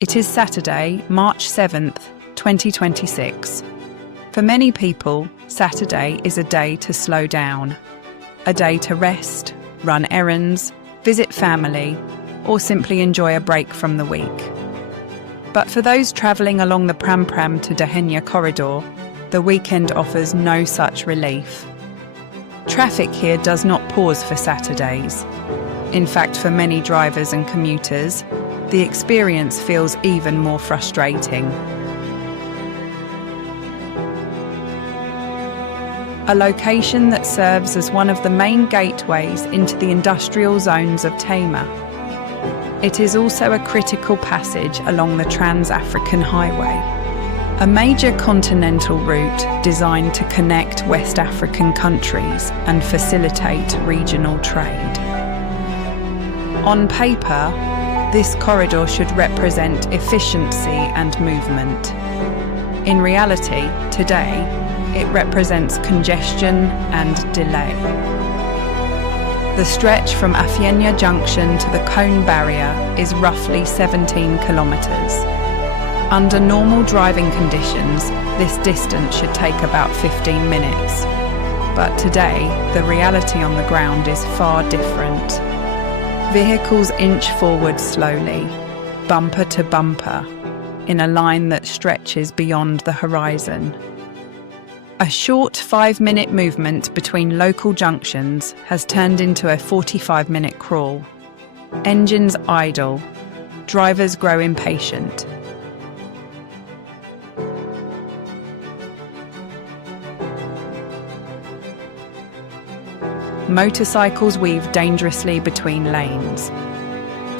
It is Saturday, March 7th, 2026. For many people, Saturday is a day to slow down, a day to rest, run errands, visit family, or simply enjoy a break from the week. But for those travelling along the Prampram to Dawhenya corridor, the weekend offers no such relief. Traffic here does not pause for Saturdays. In fact, for many drivers and commuters, the experience feels even more frustrating. A location that serves as one of the main gateways into the industrial zones of Tema. It is also a critical passage along the Trans-African Highway, a major continental route designed to connect West African countries and facilitate regional trade. On paper, this corridor should represent efficiency and movement. In reality, today, it represents congestion and delay. The stretch from Afienya junction to the Kpone barrier is roughly 17 kilometres. Under normal driving conditions, this distance should take about 15 minutes. But today, the reality on the ground is far different. Vehicles inch forward slowly, bumper to bumper, in a line that stretches beyond the horizon. A short 5-minute movement between local junctions has turned into a 45-minute crawl. Engines idle, drivers grow impatient. Motorcycles weave dangerously between lanes.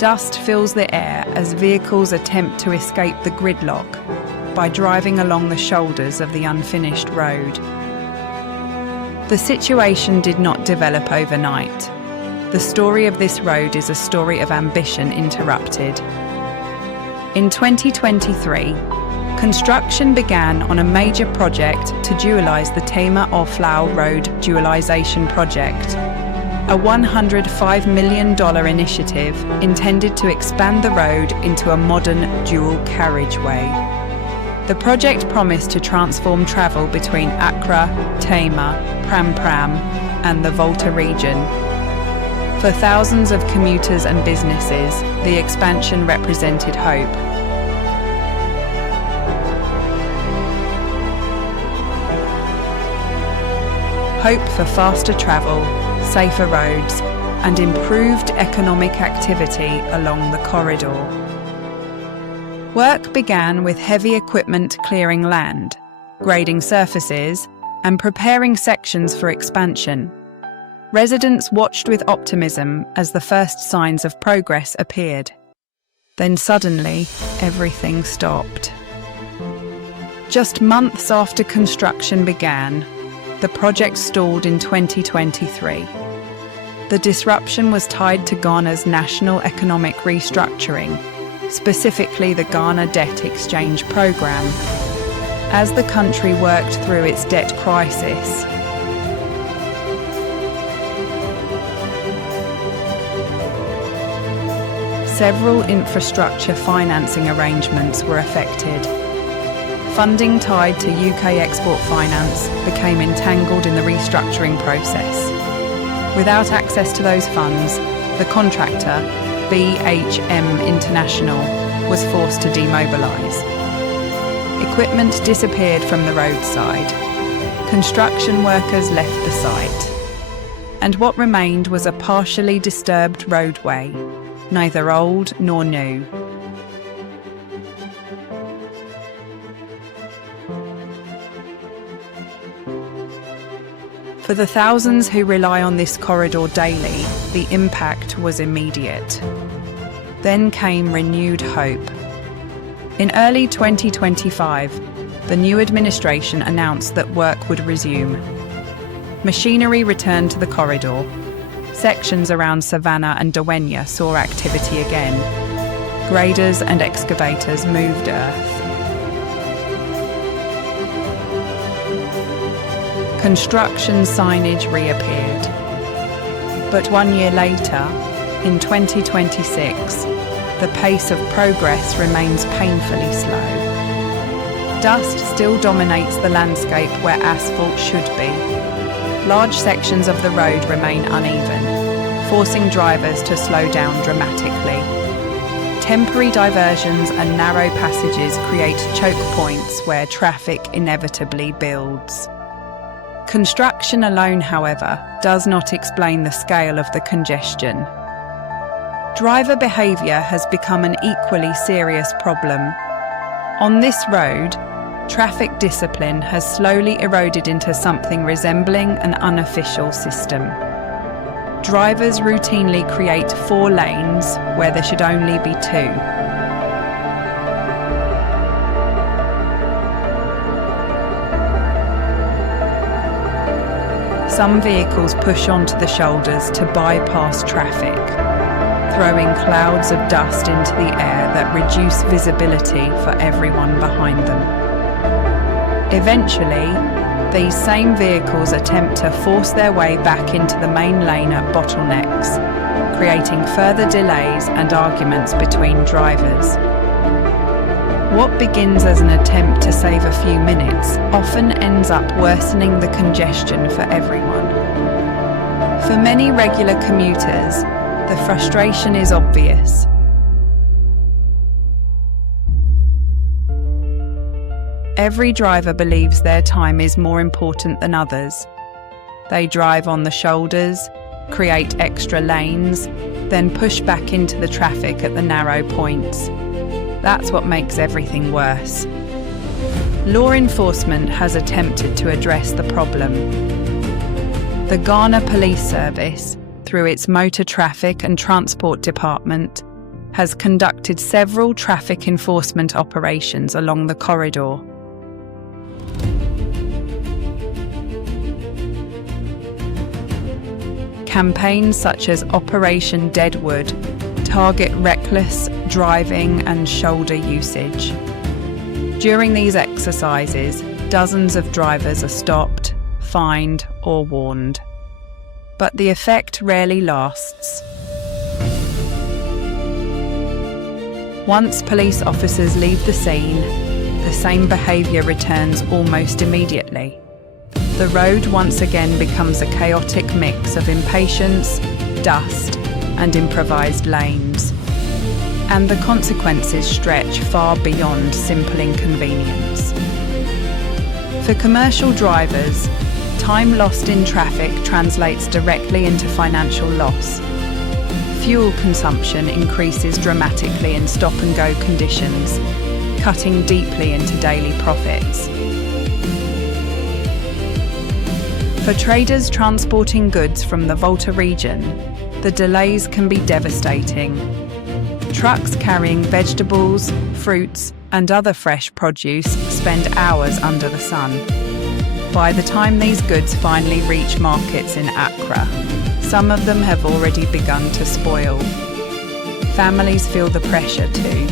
Dust fills the air as vehicles attempt to escape the gridlock by driving along the shoulders of the unfinished road. The situation did not develop overnight. The story of this road is a story of ambition interrupted. In 2023, construction began on a major project to dualise the Tema-Aflao Road Dualisation Project, a $105 million initiative intended to expand the road into a modern dual carriageway. The project promised to transform travel between Accra, Tema, Prampram and the Volta region. For thousands of commuters and businesses, the expansion represented hope. Hope for faster travel, safer roads, and improved economic activity along the corridor. Work began with heavy equipment clearing land, grading surfaces, and preparing sections for expansion. Residents watched with optimism as the first signs of progress appeared. Then suddenly, everything stopped. Just months after construction began, the project stalled in 2023. The disruption was tied to Ghana's national economic restructuring, specifically the Ghana Debt Exchange Programme, as the country worked through its debt crisis. Several infrastructure financing arrangements were affected. Funding tied to UK export finance became entangled in the restructuring process. Without access to those funds, the contractor, BHM International, was forced to demobilise. Equipment disappeared from the roadside. Construction workers left the site. And what remained was a partially disturbed roadway, neither old nor new. For the thousands who rely on this corridor daily, the impact was immediate. Then came renewed hope. In early 2025, the new administration announced that work would resume. Machinery returned to the corridor. Sections around Savannah and Dawhenya saw activity again. Graders and excavators moved earth. Construction signage reappeared. But 1 year later, in 2026, the pace of progress remains painfully slow. Dust still dominates the landscape where asphalt should be. Large sections of the road remain uneven, forcing drivers to slow down dramatically. Temporary diversions and narrow passages create choke points where traffic inevitably builds. Construction alone, however, does not explain the scale of the congestion. Driver behaviour has become an equally serious problem. On this road, traffic discipline has slowly eroded into something resembling an unofficial system. Drivers routinely create 4 lanes where there should only be 2. Some vehicles push onto the shoulders to bypass traffic, throwing clouds of dust into the air that reduce visibility for everyone behind them. Eventually, these same vehicles attempt to force their way back into the main lane at bottlenecks, creating further delays and arguments between drivers. What begins as an attempt to save a few minutes often ends up worsening the congestion for everyone. For many regular commuters, the frustration is obvious. Every driver believes their time is more important than others. They drive on the shoulders, create extra lanes, then push back into the traffic at the narrow points. That's what makes everything worse. Law enforcement has attempted to address the problem. The Ghana Police Service, through its Motor Traffic and Transport Department, has conducted several traffic enforcement operations along the corridor. Campaigns such as Operation Deadwood target reckless driving and shoulder usage. During these exercises, dozens of drivers are stopped, fined, or warned. But the effect rarely lasts. Once police officers leave the scene, the same behaviour returns almost immediately. The road once again becomes a chaotic mix of impatience, dust, and improvised lanes. And the consequences stretch far beyond simple inconvenience. For commercial drivers, time lost in traffic translates directly into financial loss. Fuel consumption increases dramatically in stop-and-go conditions, cutting deeply into daily profits. For traders transporting goods from the Volta region, the delays can be devastating. Trucks carrying vegetables, fruits, and other fresh produce spend hours under the sun. By the time these goods finally reach markets in Accra, some of them have already begun to spoil. Families feel the pressure too.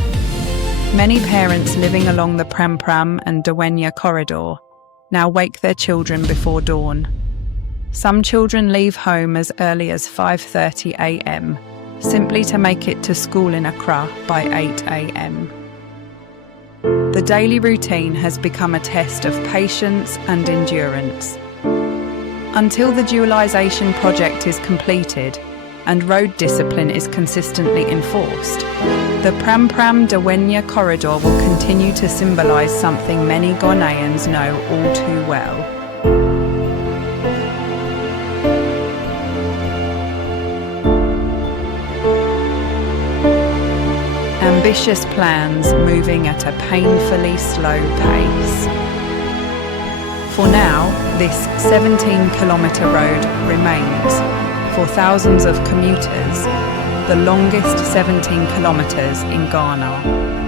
Many parents living along the Prampram and Dawhenya corridor now wake their children before dawn. Some children leave home as early as 5:30 a.m, simply to make it to school in Accra by 8 a.m. The daily routine has become a test of patience and endurance. Until the dualisation project is completed and road discipline is consistently enforced, the Prampram-Dawhenya corridor will continue to symbolise something many Ghanaians know all too well. Ambitious plans moving at a painfully slow pace. For now, this 17-kilometre road remains, for thousands of commuters, the longest 17 kilometres in Ghana.